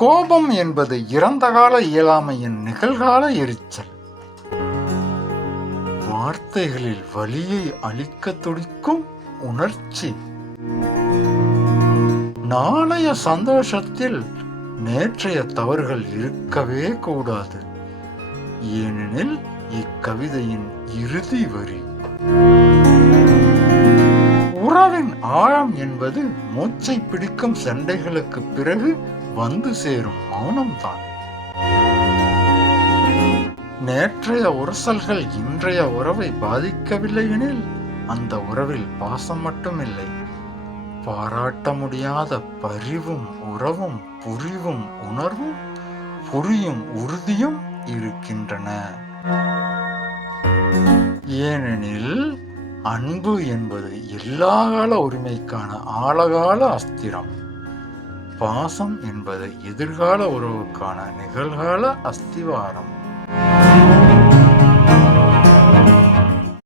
கோபம் என்பது இறந்த கால இயலாமையின் நிகழ்கால எரிச்சல். வார்த்தைகளில் வலியை அளிக்க துடிக்கும் உணர்ச்சி. நாளைய சந்தோஷத்தில் நேற்றைய தவறுகள் இருக்கவே கூடாது. ஏனெனில் இக்கவிதையின் இறுதி வரி. உறவின் ஆழம் என்பது மூச்சை பிடிக்கும் சண்டைகளுக்கு பிறகு வந்து சேரும் மௌனம்தான். நேற்றைய உரசல்கள் இன்றைய உறவை பாதிக்கவில்லை எனில் அந்த உறவில் பாசம் மட்டுமில்லை, பாராட்ட முடியாத பரிவும் உறவும் புரிவும் உணர்வும் புரியும் உறுதியும் இருக்கின்றன. ஏனெனில் அன்பு என்பது எல்லா கால உரிமைக்கான ஆழகால அஸ்திரம். பாசம் என்பது எதிர்கால உறவுக்கான நிகழ்கால அஸ்திவாரம்.